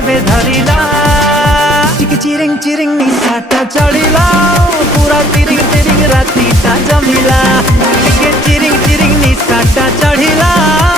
केबे धरिला चिक चिरिंग चिरिंग निशाटा चढ़िला पूरा तिरिंग तिरिंग रातीटा जमिला चिक चिरिंग चिरिंग निशाटा चढ़िला।